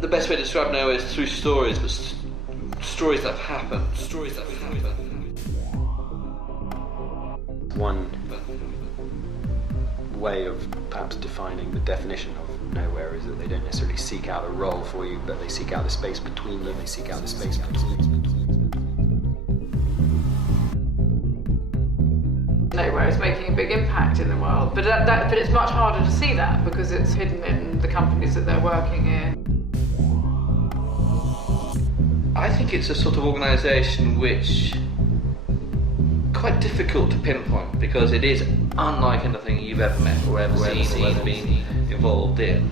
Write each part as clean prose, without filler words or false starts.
the best way to describe nowhere is through stories, but stories that have happened. One way of perhaps defining the definition of nowhere is that they don't necessarily seek out a role for you, but they seek out the space between you. They seek out the space between you. Nowhere is making a big impact in the world, but it's much harder to see that because it's hidden in the companies that they're working in. I think it's a sort of organisation which quite difficult to pinpoint because it is unlike anything you've ever met or ever seen or ever been involved in.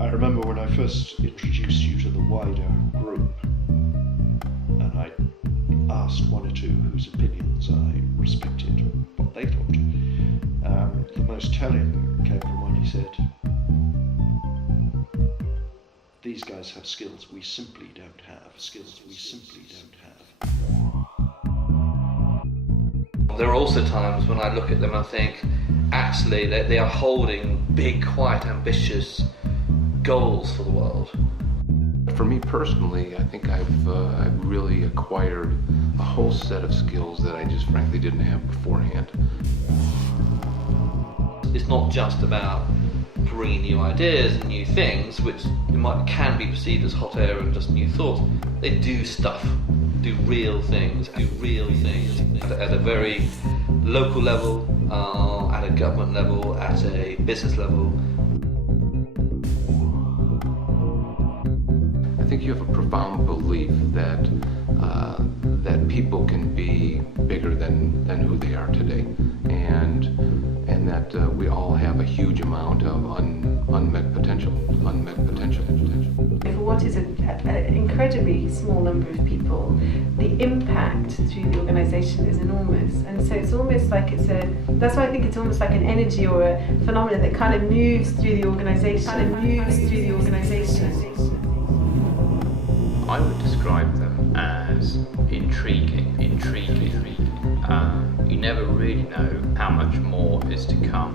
I remember when I first introduced you to the wider group, and I asked one or two whose opinions I respected what they thought. The most telling came from one who said, "These guys have skills we simply don't have, skills we simply don't have." There are also times when I look at them and I think, actually, they are holding big, quite ambitious goals for the world. For me personally, I think I've really acquired a whole set of skills that I just frankly didn't have beforehand. It's not just about bringing new ideas and new things, which can be perceived as hot air and just new thoughts. They do stuff, do real things at a very local level, at a government level, at a business level. I think you have a profound belief that people can be bigger than who they are today, and that we all have a huge amount of unmet potential. For what is an incredibly small number of people, the impact through the organisation is enormous, and so it's almost like that's why I think it's almost like an energy or a phenomenon that kind of moves through the organisation. I would describe them as intriguing. You never really know how much more is to come.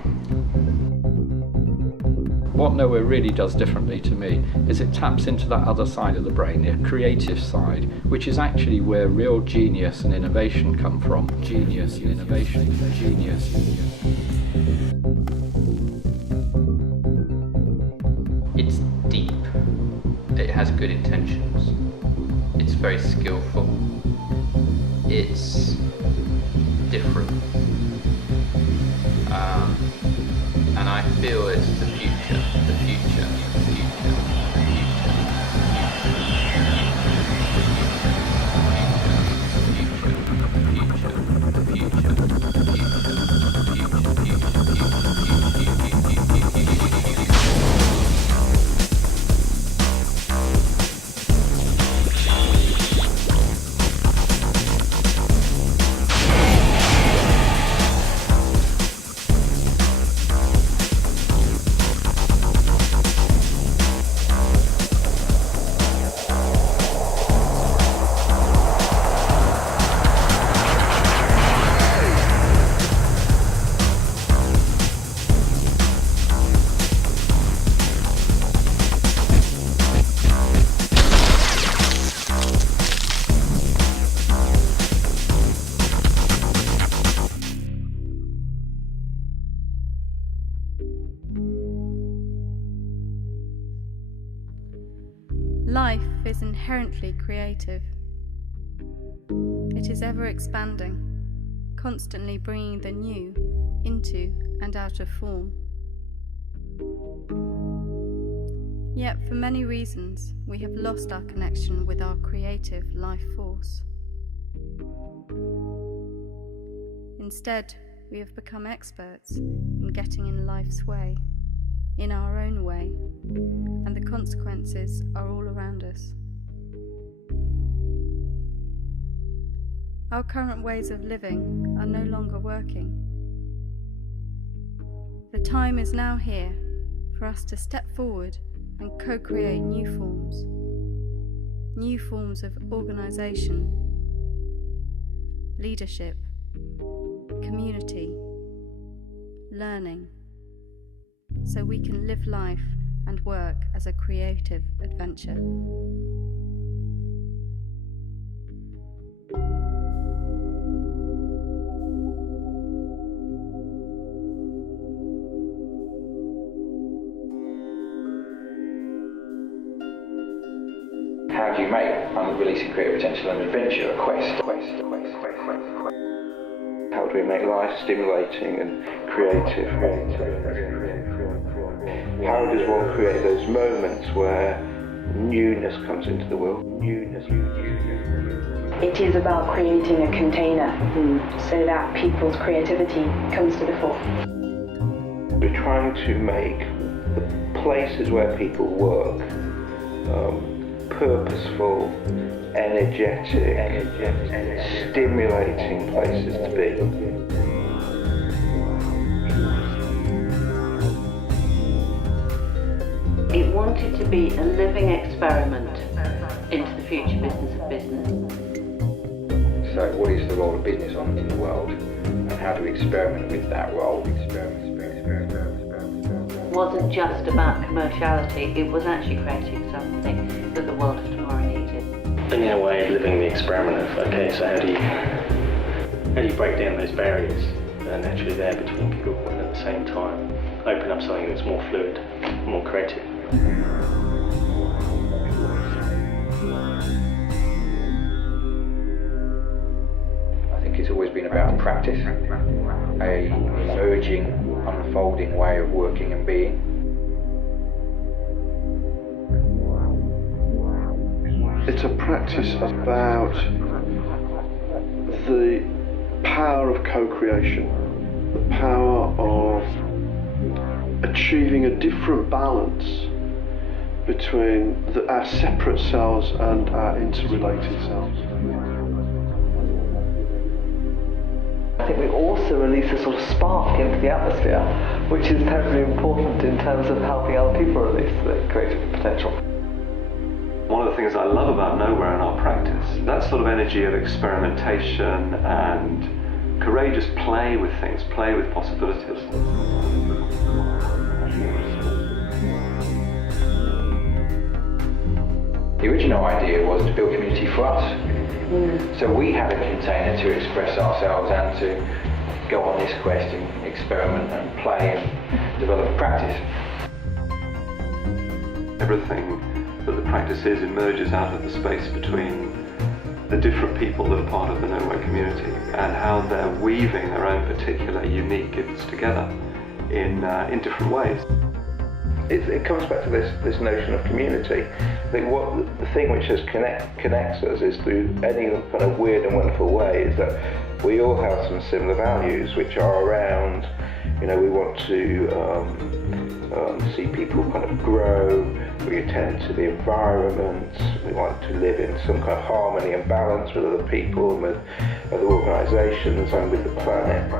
What Nowhere really does differently to me is it taps into that other side of the brain, the creative side, which is actually where real genius and innovation come from. Genius. It's deep. It has good intentions. It's very skillful. It's different. And I feel it's the future. Life is inherently creative. It is ever expanding, constantly bringing the new into and out of form. Yet for many reasons, we have lost our connection with our creative life force. Instead, we have become experts in getting in life's way, in our own way, and the consequences are all around us. Our current ways of living are no longer working. The time is now here for us to step forward and co-create new forms of organisation, leadership, community, learning, so we can live life and work as a creative adventure. How do you make releasing creative potential and adventure a quest? How do we make life stimulating and creative? How does one create those moments where newness comes into the world? It is about creating a container so that people's creativity comes to the fore. We're trying to make the places where people work purposeful, energetic, stimulating places to be. It wanted to be a living experiment into the future business of business. So what is the role of business in the world, and how do we experiment with that role? It wasn't just about commerciality, it was actually creating something that the world of tomorrow needed. And in a way, living the experiment of, okay, so how do you break down those barriers that are naturally there between people, and at the same time open up something that's more fluid, more creative. I think it's always been about practice, a emerging, unfolding way of working and being. It's a practice about the power of co-creation, the power of achieving a different balance between our separate selves and our interrelated selves. I think we also release a sort of spark into the atmosphere, which is terribly important in terms of helping other people release their creative potential. One of the things I love about Nowhere in our practice, that sort of energy of experimentation and courageous play with things, play with possibilities. The original idea was to build community for us. So we had a container to express ourselves and to go on this quest and experiment and play and develop practice. Everything that the practice is emerges out of the space between the different people that are part of the Nowhere community and how they're weaving their own particular unique gifts together in different ways. It comes back to this notion of community. I think the thing which connects us is through any kind of weird and wonderful way is that we all have some similar values which are around, we want to see people kind of grow, we attend to the environment, we want to live in some kind of harmony and balance with other people and with other organisations and with the planet.